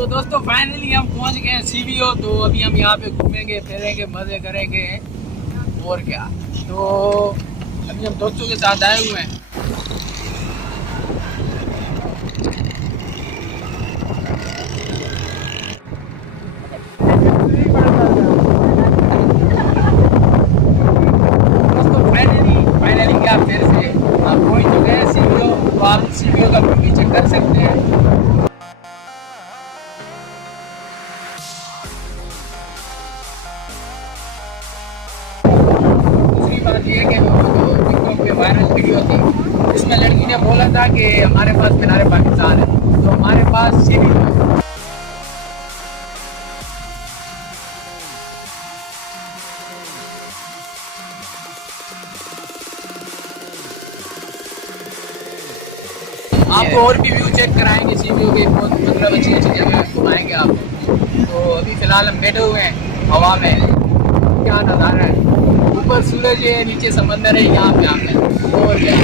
तो दोस्तों फाइनली हम पहुंच गए हैं सीवीओ। तो अभी हम यहाँ पे घूमेंगे फिरेंगे मज़े करेंगे और क्या। तो अभी हम दोस्तों के साथ आए हुए हैं। दोस्तों फाइनली क्या फिर से आप पहुँच चुके हैं सीवीओ। तो आप सीवीओ का व्यू चेक कर सकते हैं। बात ये है कि वो टिकटॉक पे वायरल वीडियो थी, उसमें लड़की ने बोला था कि हमारे पास मीनार पाकिस्तान है, तो हमारे पास सीवी आपको और भी व्यू चेक कराएंगे सीवीओ के। बहुत मतलब अच्छी अच्छी जगह घुमाएंगे आपको। तो अभी फ़िलहाल हम बैठे हुए हैं हवा में, क्या नज़ारा है। ऊपर सूरज है, नीचे समंदर है, यहाँ पे आप हैं और क्या।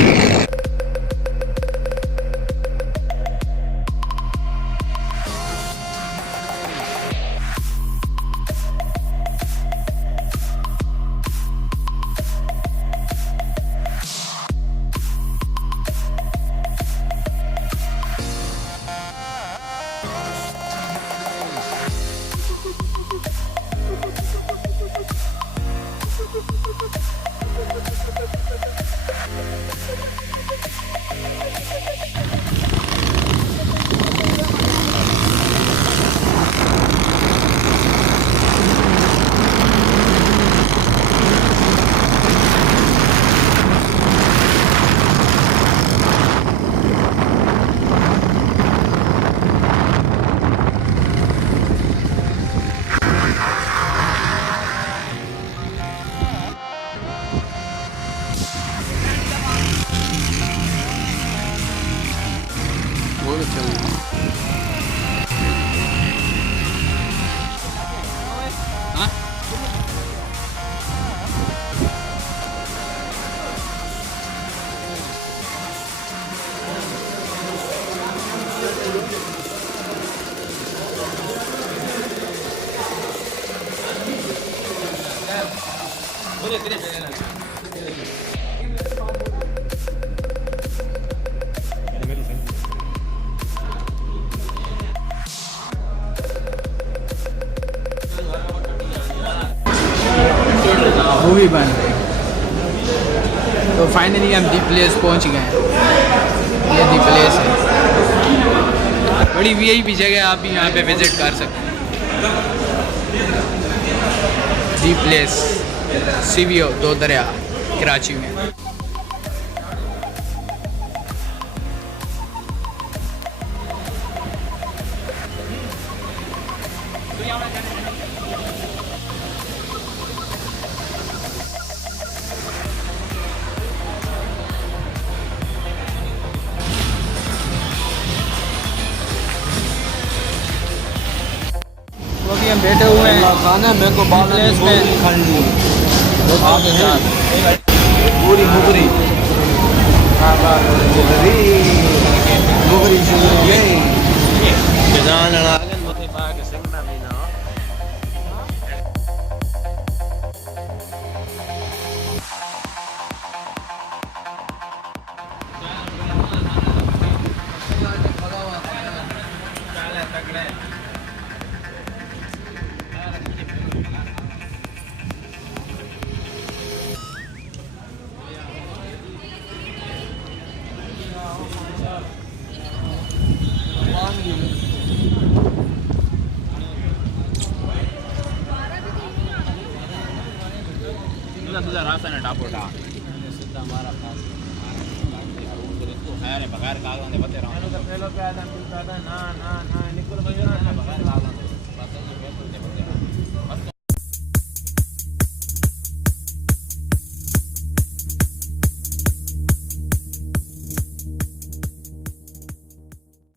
मूवी बन रही। तो फाइनली हम दी प्लेस पहुंच गए हैं। ये दी प्लेस है, बड़ी वीआईपी जगह, आप भी यहाँ पे विजिट कर सकते हैं। दी प्लेस सीवीओ दो दरिया कराची में। तो अभी हम बैठे हुए हैं खाना मेरे को प्लेस में आपके साथ पूरी मुगरी सुधा रास्ता ने टापोटा सीधा हमारा पास खैर बगैर कागज ने बते रहा हूं। पहले पे आदमी मिलता था ना ना ना